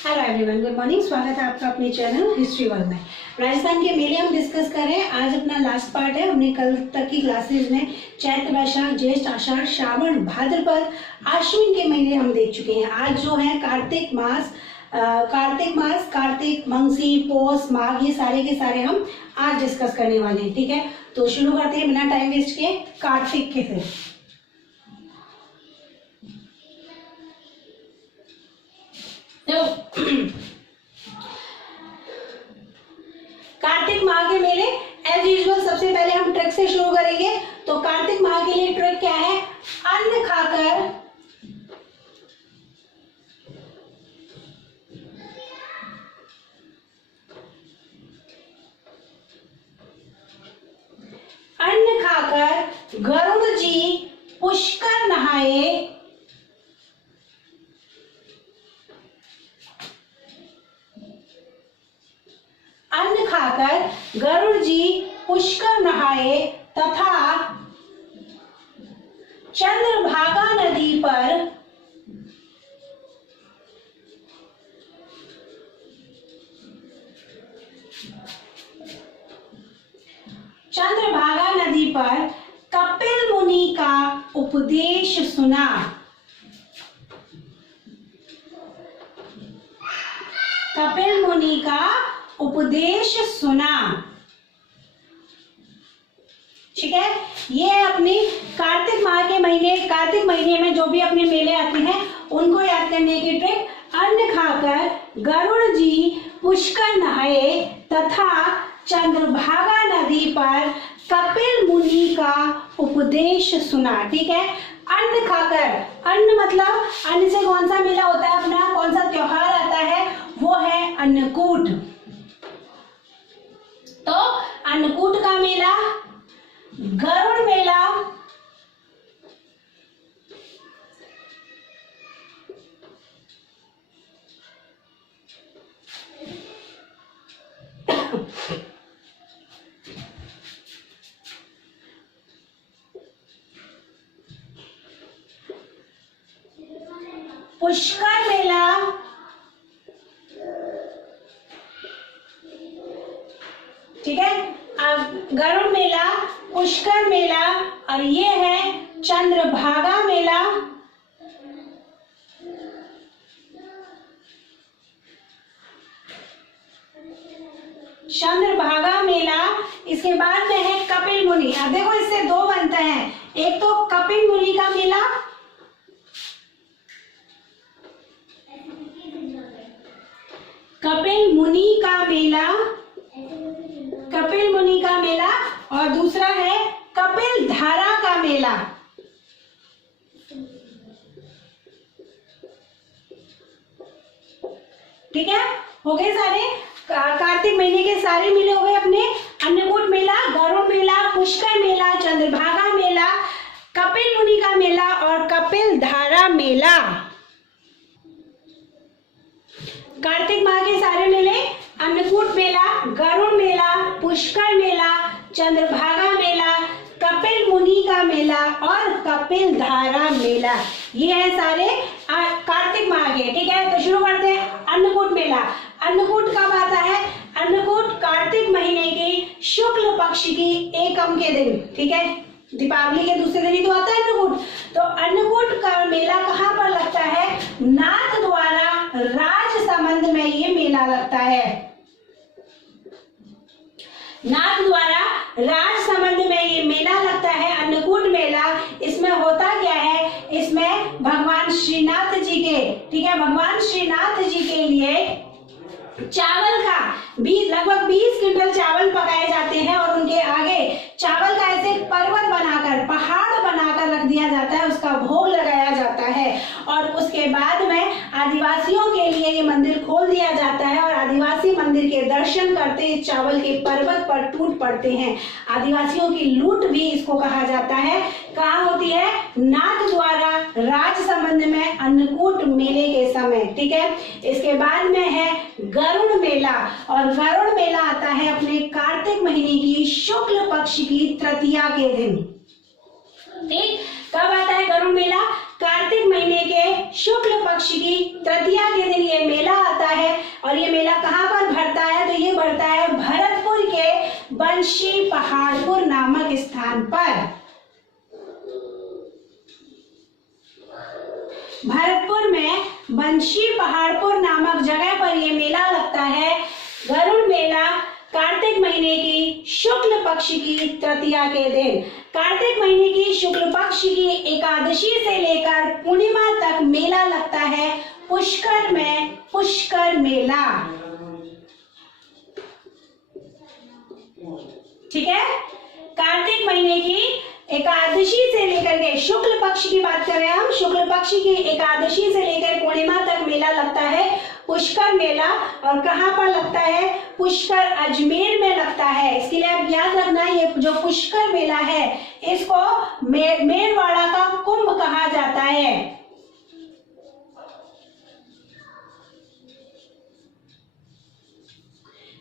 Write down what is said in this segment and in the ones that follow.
Hello everyone, good morning. स्वागत है आपका अपने चैनल हिस्ट्री वर्ल्ड में। राजस्थान के मेले हम डिस्कस कर रहे हैं। आज अपना लास्ट पार्ट है। हमने कल तक की क्लासेस में चैत्र, वैशाख, ज्येष्ठ, आषाढ़, श्रावण, भाद्रपद, आश्विन के महीने हम देख चुके हैं। आज जो है कार्तिक मास, कार्तिक, मंगसी, पौष, माघ, ये सारे के सारे हम आज डिस्कस करने वाले हैं। ठीक है, तो शुरू करते हैं बिना टाइम वेस्ट किए कार्तिक के से। तो कार्तिक माह के मेले एज यूजुअल सबसे पहले हम ट्रिक से शुरू करेंगे। तो कार्तिक माह के लिए ट्रिक क्या है? अन्न खाकर गरुड़ जी पुष्कर नहाए, अन्न खाकर गरुड़ जी पुष्कर नहाए तथा चंद्रभागा नदी पर कपिल मुनि का उपदेश सुना। कपिल मुनि का उपदेश सुना। ठीक है, ये अपनी कार्तिक माह के महीने, कार्तिक महीने में जो भी अपने मेले आते हैं उनको याद करने की ट्रिक। अन्न खाकर गरुड़ जी पुष्कर नहाए तथा चंद्रभागा नदी पर कपिल मुनि का उपदेश सुना। ठीक है, अन्न खाकर, अन्न मतलब अन्न से कौन सा मेला होता है अपना, कौन सा त्योहार आता है, वो है अन्नकूट। तो अन्नकूट का मेला, गरुड़ मेला, पुष्कर मेला, ठीक है, गरुड़ मेला, पुष्कर मेला, और ये है चंद्रभागा मेला। चंद्रभागा मेला, इसके बाद में है कपिल मुनि। अब देखो इससे दो बनते हैं, एक तो कपिल मुनि का मेला, कपिल मुनि का मेला, कपिल मुनि का मेला, और दूसरा है कपिल धारा का मेला। ठीक है, हो गए सारे कार्तिक महीने के सारे मेले हो गए अपने। अन्नकूट मेला, गरुड़ मेला, पुष्कर मेला, चंद्रभागा मेला, कपिल मुनि का मेला और कपिल धारा मेला। कार्तिक माह के सारे मेले, अन्नकूट मेला, गरुड़ मेला, पुष्कर मेला, चंद्रभागा मेला, कपिल मुनि का मेला और कपिल धारा मेला, ये है सारे कार्तिक माह के। ठीक है, तो शुरू करते हैं। अन्नकूट मेला, अन्नकूट कब आता है? अन्नकूट कार्तिक महीने के शुक्ल पक्ष की एकम के दिन। ठीक है, दीपावली के दूसरे दिन ही तो आता है अन्नकूट। तो अन्नकूट का मेला कहाँ पर लगता है? नाथ द्वारा राजसमंद में ये मेला लगता है। नाथ द्वारा राजसमंद में ये मेला लगता है, अन्नकूट मेला। इसमें होता क्या है? इसमें भगवान श्रीनाथ जी के, ठीक है, भगवान श्रीनाथ जी के लिए चावल का लगभग 20 क्विंटल चावल पकाए जाते हैं और उनके आगे चावल का ऐसे पर्वत बनाकर, पहाड़ बनाकर रख दिया जाता है, उसका भोग लगाया जाता है। और उसके बाद में आदिवासियों के लिए ये मंदिर खोल दिया जाता है और आदिवासी मंदिर के दर्शन करते इस चावल के पर्वत पर टूट पड़ते हैं। आदिवासियों की लूट भी इसको कहा जाता है। कहाँ होती है? नाथ द्वारा राजसमंद में अन्नकूट मेले के समय। ठीक है, इसके बाद में है गरुड़ मेला, और गरुड़ मेला आता है अपने कार्तिक महीने की शुक्ल पक्ष की तृतीया के दिन। ठीक, कब आता है गरुड़ मेला? कार्तिक महीने के शुक्ल पक्ष की तृतीया के दिन ये मेला आता बंशी पहाड़पुर नामक जगह पर ये मेला लगता है। गरुड़ मेला कार्तिक महीने की शुक्ल पक्ष की तृतीया के दिन, कार्तिक महीने की शुक्ल पक्ष की एकादशी से लेकर पूर्णिमा तक मेला लगता है पुष्कर में, पुष्कर मेला। ठीक है, कार्तिक महीने की एकादशी से लेकर के, शुक्ल पक्ष की बात कर रहे हैं हम, शुक्ल पक्ष की एकादशी से लेकर पूर्णिमा तक मेला लगता है पुष्कर मेला। और कहाँ पर लगता है? पुष्कर, अजमेर में लगता है। इसके लिए आप याद रखना, ये जो पुष्कर मेला है इसको मेरवाड़ा का कुंभ कहा जाता है।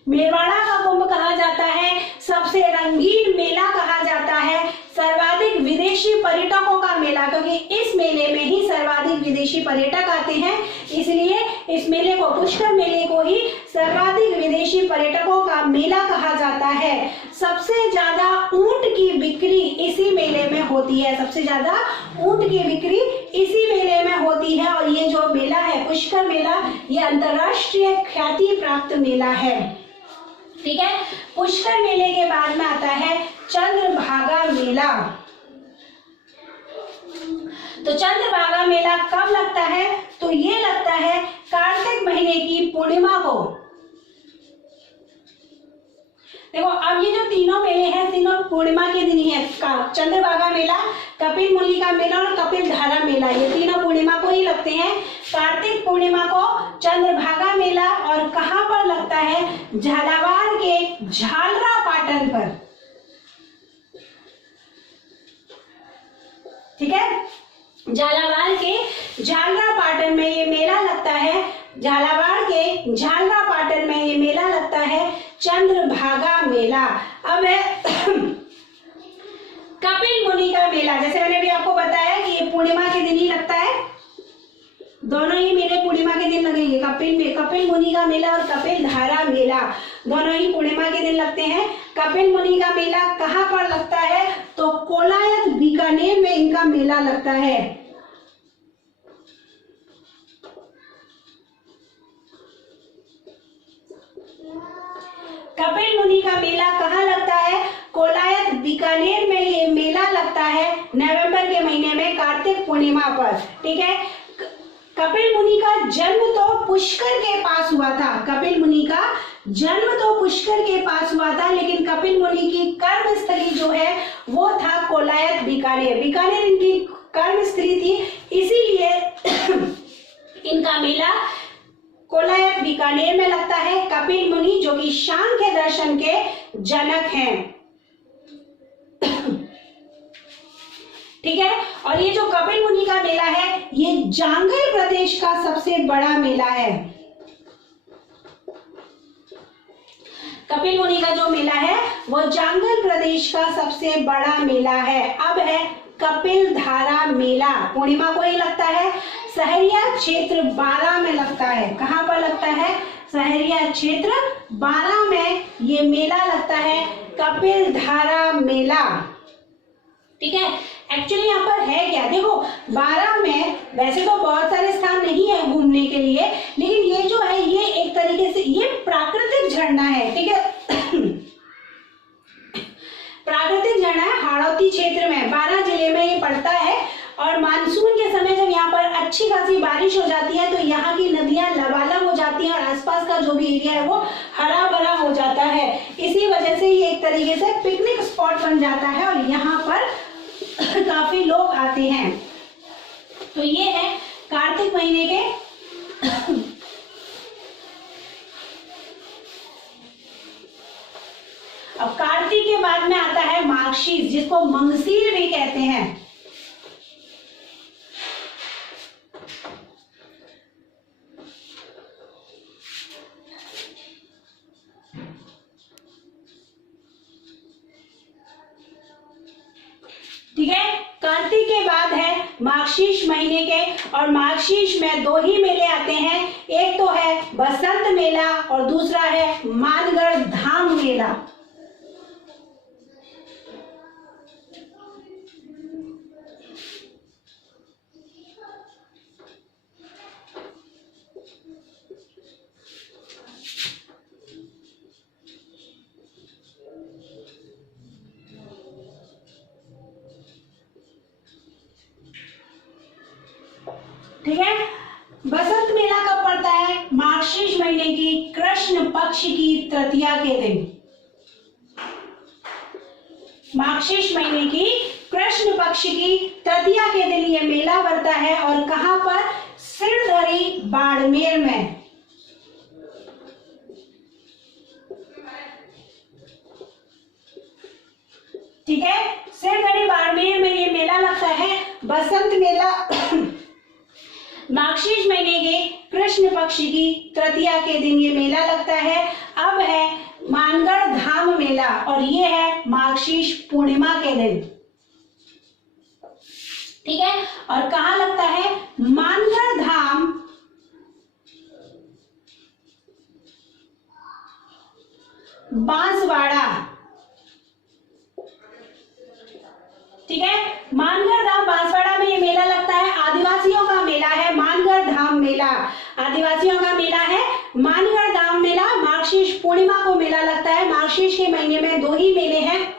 मेरवाड़ा का कुंभ कहा जाता है, सबसे रंगीन मेला कहा जाता है, सर्वाधिक विदेशी पर्यटकों का मेला, क्योंकि इस मेले में ही सर्वाधिक विदेशी पर्यटक आते हैं, इसलिए इस मेले को, पुष्कर मेले को ही सर्वाधिक विदेशी पर्यटकों का मेला कहा जाता है। सबसे ज्यादा ऊंट की बिक्री इसी मेले में होती है, सबसे ज्यादा ऊंट की बिक्री इसी मेले में होती है। और ये जो मेला है पुष्कर मेला, ये अंतरराष्ट्रीय ख्याति प्राप्त मेला है। ठीक है, पुष्कर मेले के बाद में आता है चंद्रभागा मेला। तो चंद्रभागा मेला कब लगता है? तो ये लगता है कार्तिक महीने की पूर्णिमा को। देखो, अब ये जो तीनों मेले हैं तीनों पूर्णिमा के दिन ही है। चंद्रभागा मेला, कपिल मुनि का मेला और कपिल धारा मेला, ये तीनों पूर्णिमा को ही लगते हैं। कार्तिक पूर्णिमा को चंद्रभागा मेला, और कहाँ पर लगता है? झालावाड़ के झालरा पाटन पर। ठीक है, झालावाड़ के झालरा पाटन में ये मेला लगता है। झालावाड़ के झालरा पाटन में ये मेला लगता है चंद्रभागा मेला। अब है कपिल मुनि का मेला। जैसे मैंने भी आपको बताया कि ये पूर्णिमा के दिन ही लगता है, दोनों ही मेले पूर्णिमा के दिन लगेंगे। कपिल मुनि का मेला और कपिल धारा मेला दोनों ही पूर्णिमा के दिन लगते हैं। कपिल मुनि का मेला कहाँ पर लगता है? तो कोलायत बीकानेर में इनका मेला लगता है। कपिल मुनि का मेला कहाँ लगता है? कोलायत बीकानेर में ये मेला लगता है नवंबर के महीने में, कार्तिक पूर्णिमा पर। ठीक है, कपिल मुनि का जन्म तो पुष्कर के पास हुआ था। कपिल मुनि का जन्म तो पुष्कर के पास हुआ था, लेकिन कपिल मुनि की कर्मस्थली जो है वो था कोलायत बीकानेर। बीकानेर इनकी कर्मस्थली थी, इसीलिए इनका मेला कोलायत बीकानेर में लगता है। कपिल मुनि जो कि सांख्य दर्शन के जनक हैं। ठीक है, और ये जो कपिल मुनि का मेला है ये जांगल प्रदेश का सबसे बड़ा मेला है। कपिल मुनि का जो मेला है वो जांगल प्रदेश का सबसे बड़ा मेला है। अब है कपिल धारा मेला, पूर्णिमा को ही लगता है, सहरिया क्षेत्र 12 में लगता है। कहाँ पर लगता है? सहरिया क्षेत्र 12 में ये मेला लगता है, कपिल धारा मेला। ठीक है, एक्चुअली यहाँ पर है क्या? देखो, 12 में वैसे तो बहुत सारे स्थान नहीं है घूमने के लिए, लेकिन ये जो है ये एक तरीके से ये प्राकृतिक झरना है। ठीक है, प्राकृतिक झरना है, हाड़ौती क्षेत्र में 12 जिले में ये पड़ता है। और मानसून के समय जब यहाँ पर अच्छी खासी बारिश हो जाती है तो यहाँ की नदियां लबालब हो जाती हैं और आसपास का जो भी एरिया है वो हरा भरा हो जाता है। इसी वजह से ये एक तरीके से पिकनिक स्पॉट बन जाता है और यहाँ पर काफी लोग आते हैं। तो ये है कार्तिक महीने के अब कार्तिक के बाद में आता है मार्गशीर्ष, जिसको मंगशीर भी कहते हैं। ठीक है, कार्तिक के बाद है मार्गशीर्ष महीने के, और मार्गशीर्ष में 2 ही मेले आते हैं। एक तो है बसंत मेला और दूसरा है मानगढ़ धाम मेला। ठीक है। बसंत मेला कब पड़ता है? मार्गशीर्ष महीने की कृष्ण पक्ष की तृतीया के दिन। मार्गशीर्ष महीने की कृष्ण पक्ष की तृतीया के दिन ये मेला पड़ता है। और कहां पर? सिरधरी बाड़मेर में। ठीक है, सिरधरी बाड़मेर में ये मेला लगता है। बसंत मेला मार्गशीर्ष महीने के कृष्ण पक्ष की तृतीया के दिन ये मेला लगता है। अब है मानगढ़ धाम मेला और ये है मार्गशीर्ष पूर्णिमा के दिन। ठीक है, और कहां लगता है? मानगढ़ धाम बांसवाड़ा। ठीक है, मानगढ़ धाम बांसवाड़ा में ये मेला लगता है। आदिवासियों का मेला है मानगढ़ धाम मेला। आदिवासियों का मेला है मानगढ़ धाम मेला। मार्गशीर्ष पूर्णिमा को मेला लगता है। मार्गशीर्ष के महीने में दो ही मेले हैं।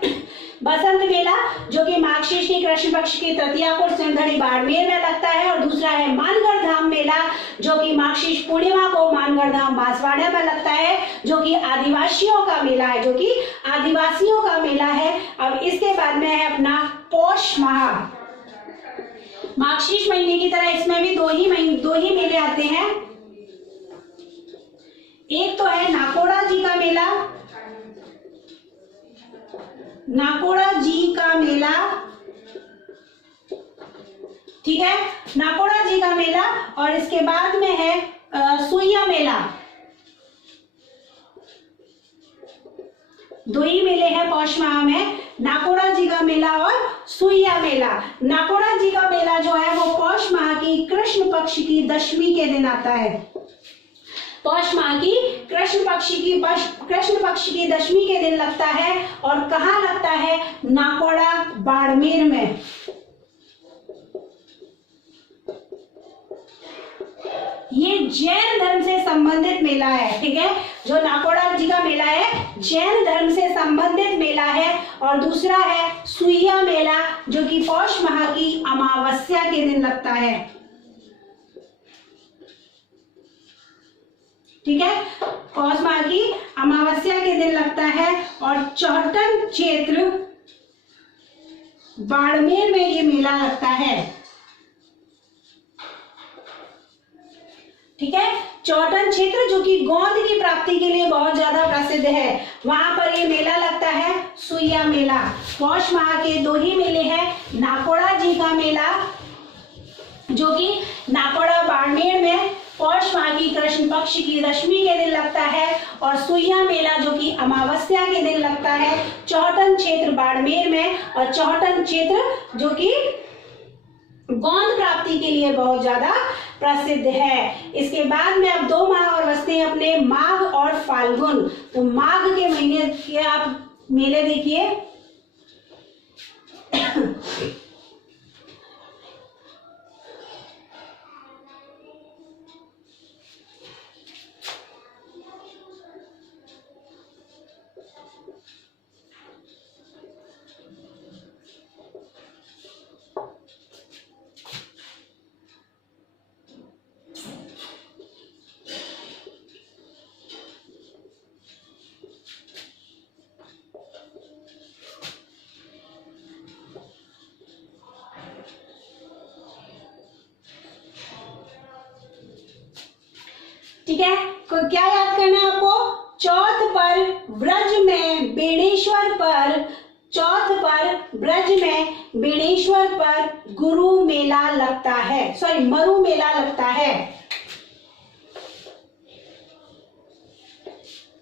बसंत मेला जो कि मार्गशीर्ष की कृष्ण पक्ष की तृतीया को सिरधरी बाड़मेर में लगता है, और दूसरा है मानगढ़ धाम मेला जो कि मार्गशीर्ष पूर्णिमा को मानगढ़ धाम बांसवाड़ा में लगता है, जो कि आदिवासियों का मेला है, जो कि आदिवासियों का मेला है। अब इसके बाद में है अपना पौष माह। मार्गशीर्ष महीने की तरह इसमें भी दो ही मेले आते हैं। एक तो है नाकोड़ा जी का मेला। नाकोड़ा जी का मेला, ठीक है, नाकोड़ा जी का मेला। और इसके बाद में है सुइया मेला। दो ही मेले हैं पौष माह में, नाकोड़ा जी का मेला और सुइया मेला। नाकोड़ा जी का मेला जो है वो पौष माह की कृष्ण पक्ष की दशमी के दिन आता है। पौष माह की कृष्ण पक्ष की दशमी के दिन लगता है। और कहाँ लगता है? नाकोड़ा बाड़मेर में। ये जैन धर्म से संबंधित मेला है। ठीक है, जो नाकोड़ा जी का मेला है जैन धर्म से संबंधित मेला है। और दूसरा है सुइया मेला जो कि पौष माह की अमावस्या के दिन लगता है। ठीक है, पौष माह की अमावस्या के दिन लगता है। और चौहटन क्षेत्र बाड़मेर में ये मेला लगता है। ठीक है, चौहटन क्षेत्र जो कि गोंद की प्राप्ति के लिए बहुत ज्यादा प्रसिद्ध है, वहां पर ये मेला लगता है सुइया मेला। पौष माह के दो ही मेले हैं, नाकोड़ा जी का मेला जो कि नाकोड़ा बाड़मेर में पौष माह की कृष्ण पक्ष की दशमी के दिन लगता है, और सुइया मेला जो कि अमावस्या के दिन लगता है चौहटन क्षेत्र बाड़मेर में। और चौहटन क्षेत्र जो कि गोंद प्राप्ति के लिए बहुत ज्यादा प्रसिद्ध है। इसके बाद में अब 2 माह और बचते हैं अपने, माघ और फाल्गुन। तो माघ के महीने के आप मेले देखिए। ठीक है, तो क्या याद करना है आपको? चौथ पर ब्रज में बेणेश्वर पर गुरु मेला लगता है, सॉरी मरु मेला लगता है।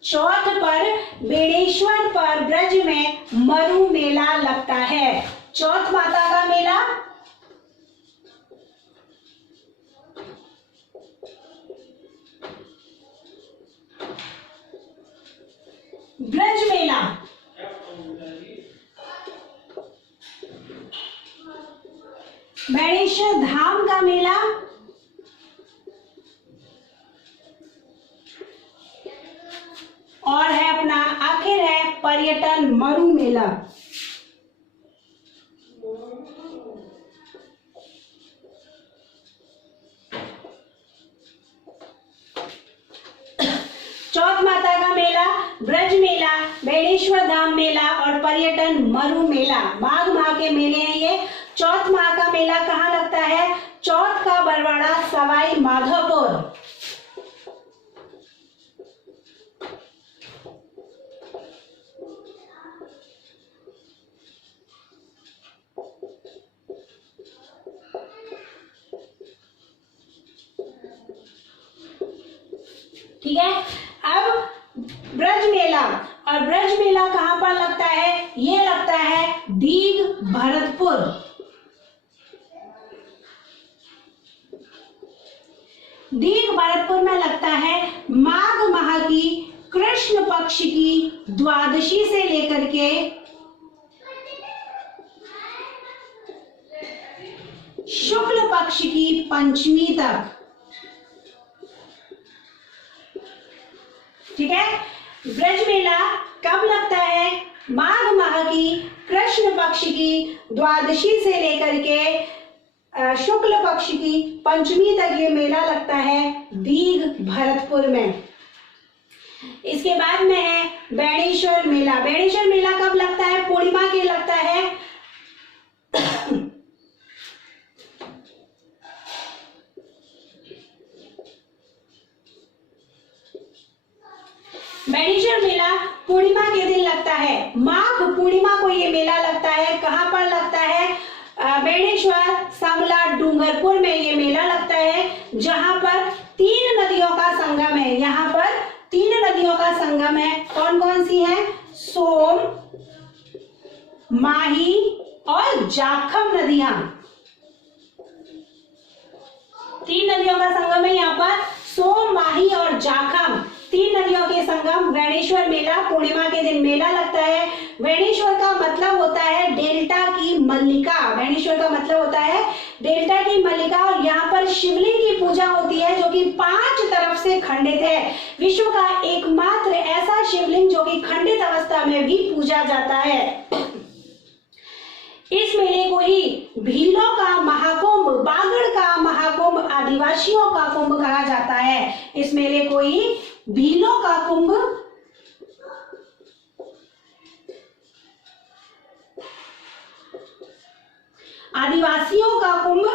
चौथ पर बेणेश्वर पर ब्रज में मरु मेला लगता है। चौथ माता का मेला, ब्रज मेला, बेणेश्वर धाम का मेला, और है अपना आखिर है पर्यटन मरु मेला। चौथ माता का मेला ब्रज मेला, बेणेश्वर धाम मेला और पर्यटन मरु मेला। माघ माह के मेले हैं ये। चौथ माह का मेला कहाँ लगता है? चौथ का बरवाड़ा सवाई माधोपुर। ठीक है। अब ब्रज मेला, और ब्रज मेला कहां पर लगता है? ये लगता है दीघ भरतपुर। दीघ भरतपुर में लगता है माघ माह की कृष्ण पक्ष की द्वादशी से लेकर के शुक्ल पक्ष की पंचमी तक। ठीक है। ब्रज मेला कब लगता है? माघ माह की कृष्ण पक्ष की द्वादशी से लेकर के शुक्ल पक्ष की पंचमी तक ये मेला लगता है दीघ भरतपुर में। इसके बाद में है बेणेश्वर मेला। बेणेश्वर मेला कब लगता है? पूर्णिमा के लगता है। बेणेश्वर मेला पूर्णिमा के दिन लगता है। माघ पूर्णिमा को ये मेला लगता है। कहां पर लगता है? बेणेश्वर समला डूंगरपुर में ये मेला लगता है, जहां पर 3 नदियों का संगम है। यहाँ पर 3 नदियों का संगम है। कौन कौन सी है? सोम, माही और जाखम नदियां। 3 नदियों का संगम है यहाँ पर, सोम, माही और जाखम। 3 नदियों के संगम बेणेश्वर मेला पूर्णिमा के दिन मेला लगता है। बेणेश्वर का मतलब होता है डेल्टा की मल्लिका। बेणेश्वर का मतलब होता है डेल्टा की मल्लिका, और यहाँ पर शिवलिंग की पूजा होती है जो कि 5 तरफ से खंडित है। विश्व का एकमात्र ऐसा शिवलिंग जो कि खंडित अवस्था में भी पूजा जाता है। इस मेले को ही भीलों का महाकुंभ, बागड़ का महाकुंभ, आदिवासियों का कुंभ कहा जाता है। इस मेले को ही भीलों का कुंभ, आदिवासियों का कुंभ,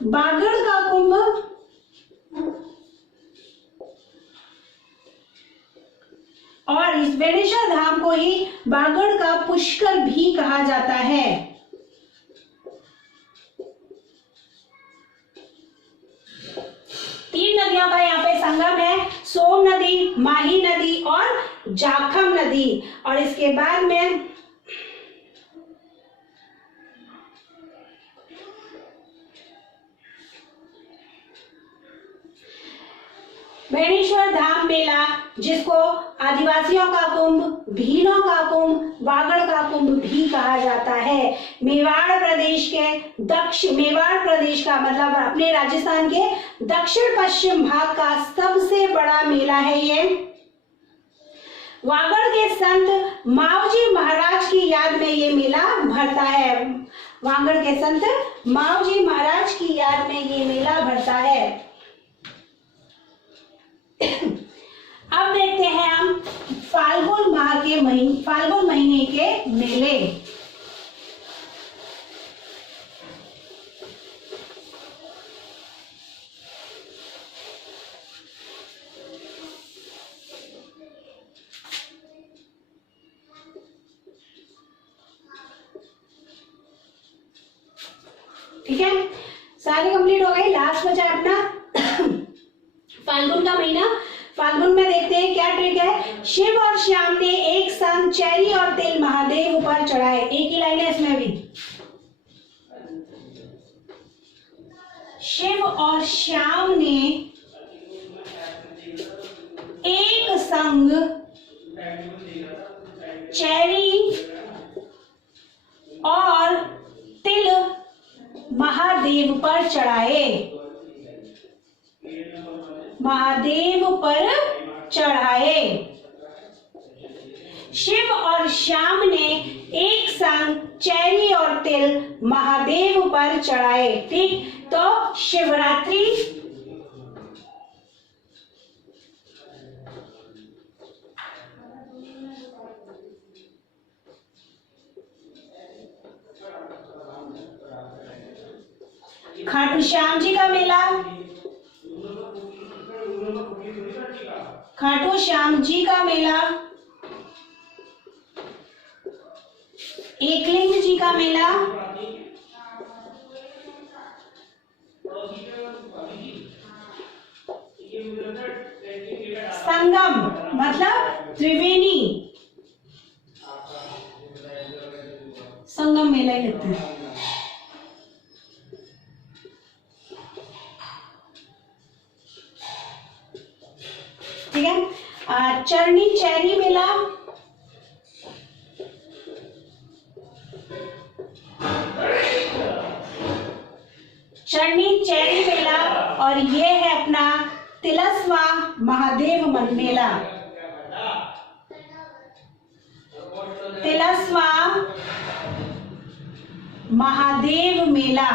बागड़ का कुंभ और इस बेणेश्वर धाम को ही बागड़ का पुष्कर भी कहा जाता है। तीन नदियों का यहाँ पे संगम है, सोम नदी, माही नदी और जाखम नदी। और इसके बाद में बेणेश्वर धाम मेला, जिसको आदिवासियों का कुंभ, भीलों का कुंभ, बागड़ का कुंभ भी कहा जाता है। मेवाड़ प्रदेश का मतलब अपने राजस्थान के दक्षिण पश्चिम भाग का सबसे बड़ा मेला है ये। वागड़ के संत मावजी महाराज की याद में ये मेला भरता है। वागड़ के संत मावजी महाराज की याद में ये मेला भरता है। अब देखते हैं हम फाल्गुन महीने के मेले। ठीक है, सारे कंप्लीट हो गए। लास्ट बचा अपना फाल्गुन का महीना। फाल्गुन में देखते हैं क्या ट्रिक है। शिव और श्याम ने एक संग चैरी और तिल महादेव पर चढ़ाए। एक ही लाइन है इसमें भी। शिव और श्याम ने एक संग चैरी और तिल महादेव पर चढ़ाए। महादेव पर चढ़ाए। शिव और श्याम ने एक संग चैरी और तिल महादेव पर चढ़ाए। ठीक, तो शिवरात्रि खाटू श्याम जी का मेला, खाटू श्याम जी का मेला, एकलिंग जी का मेला, संगम मतलब त्रिवेणी, संगम मेला ही लगता है। ठीक है, चरनी चैरी मेला, चरनी चैरी मेला, और ये है अपना तिलस्वा महादेव मेला, तिलस्वा महादेव मेला।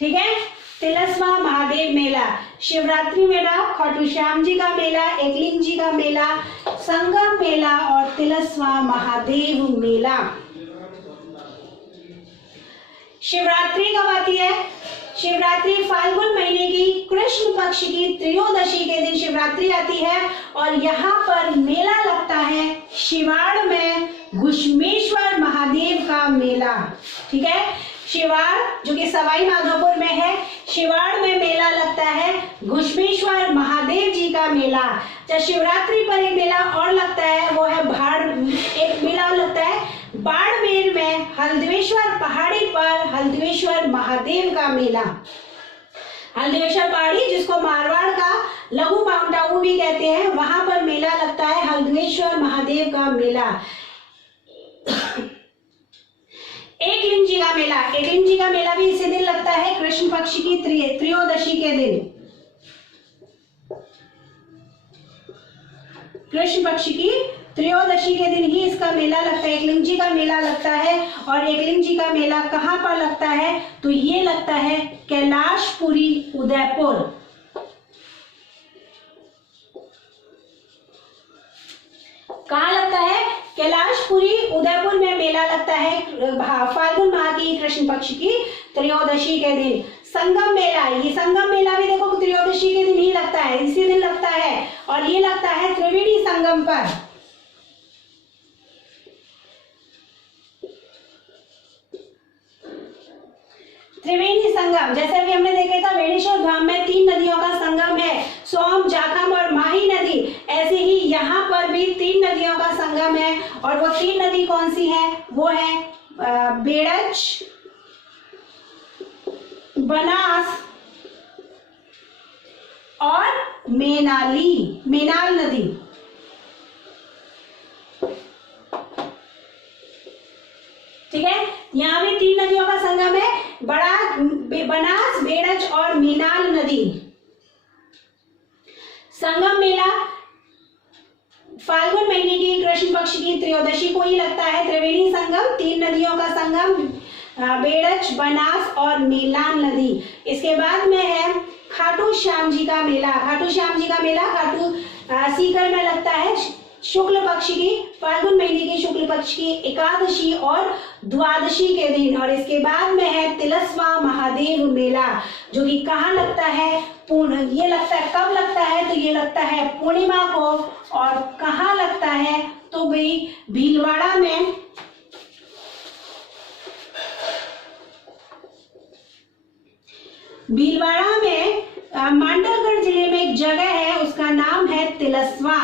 ठीक है, तिलस्वा महादेव मेला, शिवरात्रि मेला, खाटू श्याम जी का मेला, एकलिंग जी का मेला, संगम मेला और तिलस्वा महादेव मेला। शिवरात्रि कब आती है? शिवरात्रि फाल्गुन महीने की कृष्ण पक्ष की त्रयोदशी के दिन शिवरात्रि आती है और यहाँ पर मेला लगता है शिवाड़ में घुश्मेश्वर महादेव का मेला। ठीक है, शिवाड़ जो कि सवाई माधोपुर में है, शिवाड़ में मेला लगता है घुश्मेश्वर महादेव जी का मेला। जब शिवरात्रि पर एक मेला और लगता है वो है एक मेला लगता है बाड़मेर में हल्द्वेश्वर पहाड़ी पर हल्द्वेश्वर महादेव का मेला। हल्द्वेश्वर पहाड़ी जिसको मारवाड़ का लघु माउंट आबू भी कहते हैं, वहां पर मेला लगता है हल्द्वेश्वर महादेव का मेला। एकलिंग जी का मेला, एकलिंग जी का मेला भी इसी दिन लगता है कृष्ण पक्ष की त्रयोदशी के दिन, कृष्ण पक्ष की त्रयोदशी के दिन ही इसका मेला लगता है, एकलिंग जी का मेला लगता है। और एकलिंग जी का मेला कहाँ पर लगता है? तो ये लगता है कैलाशपुरी उदयपुर। कहाँ लगता है? कैलाशपुरी उदयपुर में मेला लगता है फाल्गुन माह की कृष्ण पक्ष की त्रयोदशी के दिन। संगम मेला, ये संगम मेला भी देखो त्रयोदशी के दिन ही लगता है, इसी दिन लगता है और ये लगता है त्रिवेणी संगम पर। त्रिवेणी संगम, जैसे अभी हमने देखा था वेणेश्वर धाम में 3 नदियों का संगम है, सोम, जाखम और माही नदी। ऐसे ही यहाँ पर भी 3 नदियों का संगम है और वो 3 नदी कौन सी है? वो है बेड़च, बनास और मेनाल नदी। ठीक है, यहाँ भी 3 नदियों का संगम है, बनास, बेड़च और मेनाल नदी। संगम मेला फाल्गुन महीने की कृष्ण पक्ष की त्रयोदशी को ही लगता है। त्रिवेणी संगम, 3 नदियों का संगम, बेड़च, बनास और मेनाल नदी। इसके बाद में है खाटू श्याम जी का मेला। खाटू श्याम जी का मेला खाटू सीकर में लगता है शुक्ल पक्ष की, फाल्गुन महीने की शुक्ल पक्ष की एकादशी और द्वादशी के दिन। और इसके बाद में है तिलस्वा महादेव मेला, जो कि कहाँ लगता है? ये लगता है, कब लगता है? तो ये लगता है पूर्णिमा को। और कहाँ लगता है? तो भाई भीलवाड़ा में। भीलवाड़ा में मांडलगढ़ जिले में एक जगह है, उसका नाम है तिलस्वा।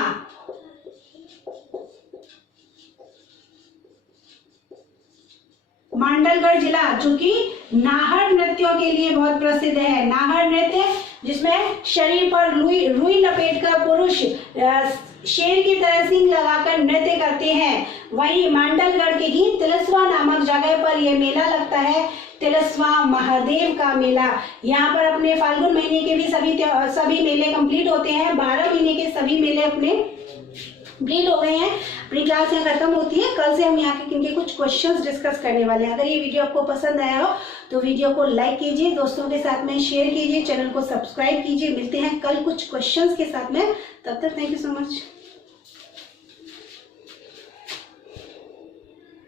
मांडलगढ़ जिला जो कि नाहर नृत्यों के लिए बहुत प्रसिद्ध है। नाहर नृत्य जिसमें शरीर पर रुई लपेटकर पुरुष शेर की तरह सींग लगाकर नृत्य करते हैं, वही मांडलगढ़ के ही तिलस्वा नामक जगह पर यह मेला लगता है। तिलस्मा महादेव का मेला। यहाँ पर अपने फाल्गुन महीने के भी सभी मेले कंप्लीट होते हैं। 12 महीने के सभी मेले अपने कंप्लीट हो गए हैं। अपनी क्लास यहाँ खत्म होती है। कल से हम यहाँ के इनके कुछ क्वेश्चंस डिस्कस करने वाले हैं। अगर ये वीडियो आपको पसंद आया हो तो वीडियो को लाइक कीजिए, दोस्तों के साथ में शेयर कीजिए, चैनल को सब्सक्राइब कीजिए। मिलते हैं कल कुछ क्वेश्चंस के साथ में। तब तक थैंक यू सो मच।